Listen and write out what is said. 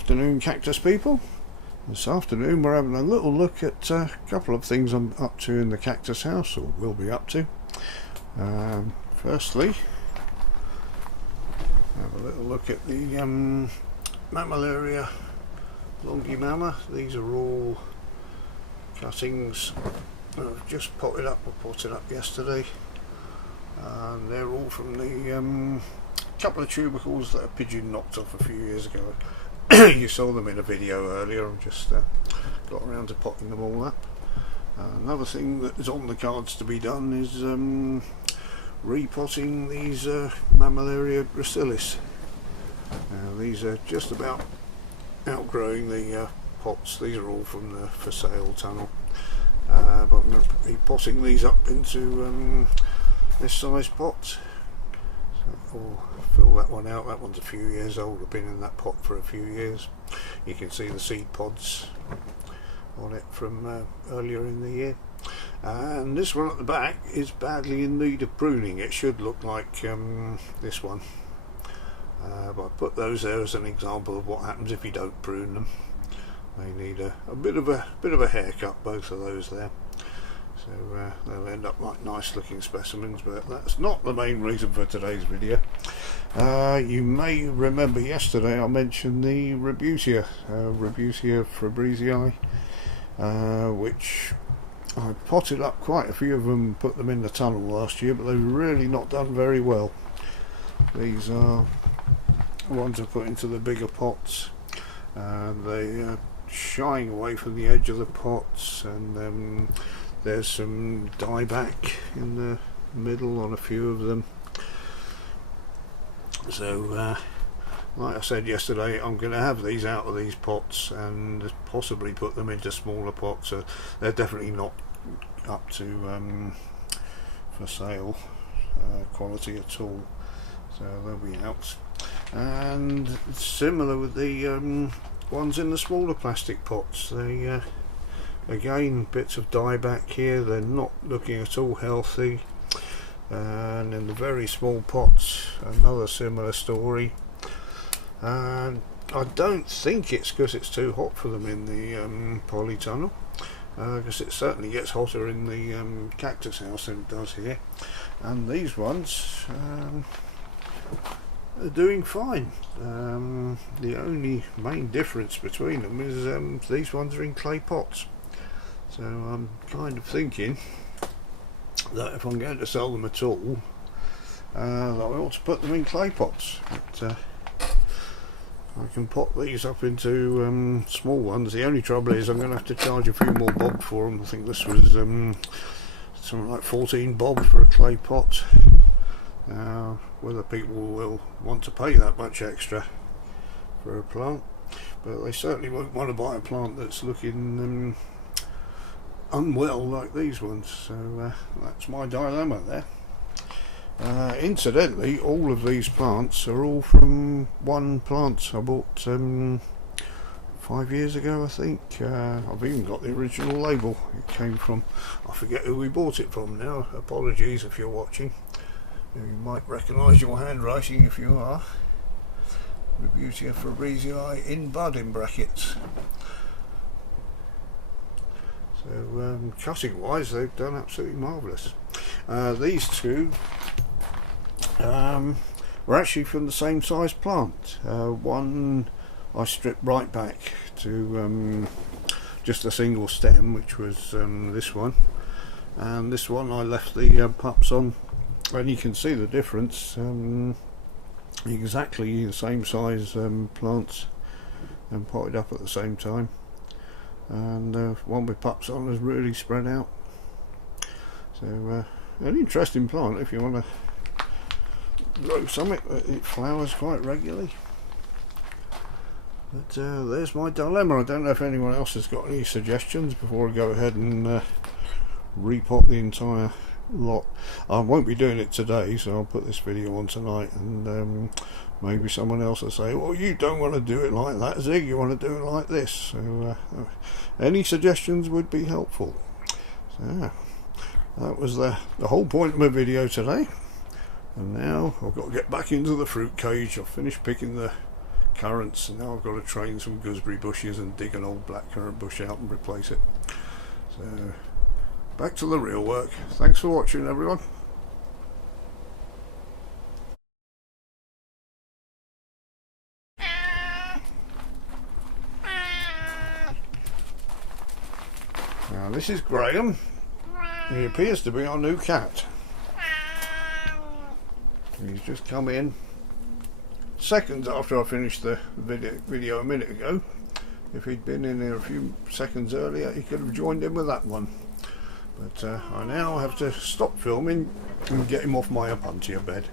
Afternoon, Cactus people. This afternoon we're having a little look at a couple of things I'm up to in the Cactus house, or will be up to. Firstly, have a little look at the Mammillaria longimamma. These are all cuttings that I've just potted up. I potted up yesterday, and they're all from the couple of tubercles that a pigeon knocked off a few years ago. You saw them in a video earlier. I've just got around to potting them all up. Another thing that is on the cards to be done is repotting these Mammillaria gracilis. These are just about outgrowing the pots. These are all from the for sale tunnel, but I'm going to be potting these up into this size pot. I'll fill that one out. That one's a few years old. I've been in that pot for a few years. You can see the seed pods on it from earlier in the year. And this one at the back is badly in need of pruning. It should look like this one, but I put those there as an example of what happens if you don't prune them. They need a bit of a haircut, both of those there. So they'll end up like nice looking specimens, but that's not the main reason for today's video. You may remember yesterday I mentioned the Rebutia Problem, which I potted up quite a few of them, put them in the tunnel last year, but they've really not done very well. These are ones I put into the bigger pots, and they are shying away from the edge of the pots, and there's some dieback in the middle on a few of them. So like I said yesterday, I'm going to have these out of these pots and possibly put them into smaller pots. They're definitely not up to for sale quality at all, so they'll be out. And similar with the ones in the smaller plastic pots, they again, bits of dieback here. They're not looking at all healthy. And in the very small pots, another similar story. And I don't think it's because it's too hot for them in the polytunnel, because it certainly gets hotter in the Cactus house than it does here. And these ones are doing fine. The only main difference between them is these ones are in clay pots. So I'm kind of thinking that if I'm going to sell them at all, that I ought to put them in clay pots. But I can pot these up into small ones. The only trouble is I'm going to have to charge a few more bob for them. I think this was something like 14 bob for a clay pot. Whether people will want to pay that much extra for a plant, but they certainly won't want to buy a plant that's looking unwell like these ones. So that's my dilemma there. Incidentally, all of these plants are all from one plant I bought 5 years ago, I think. I've even got the original label it came from. I forget who we bought it from now. Apologies if you're watching. You might recognise your handwriting if you are. Rebutia Problem in bud in brackets. So cutting wise, they've done absolutely marvellous. These two were actually from the same size plant. One I stripped right back to just a single stem, which was this one, and this one I left the pups on, and you can see the difference. Exactly the same size plants, and potted up at the same time. And one with pups on is really spread out. So an interesting plant if you want to grow something. It flowers quite regularly. But there's my dilemma. I don't know if anyone else has got any suggestions before I go ahead and repot the entire lot. I won't be doing it today, so I'll put this video on tonight, and maybe someone else will say, well, you don't want to do it like that, Zig, you want to do it like this. So any suggestions would be helpful. So that was the whole point of my video today. And now I've got to get back into the fruit cage. I've finished picking the currants, and now I've got to train some gooseberry bushes and dig an old blackcurrant bush out and replace it. So back to the real work. Thanks for watching, everyone. Now this is Graham. He appears to be our new cat. He's just come in seconds after I finished the video a minute ago. If he'd been in here a few seconds earlier, he could have joined in with that one. But I now have to stop filming and get him off my up onto your bed.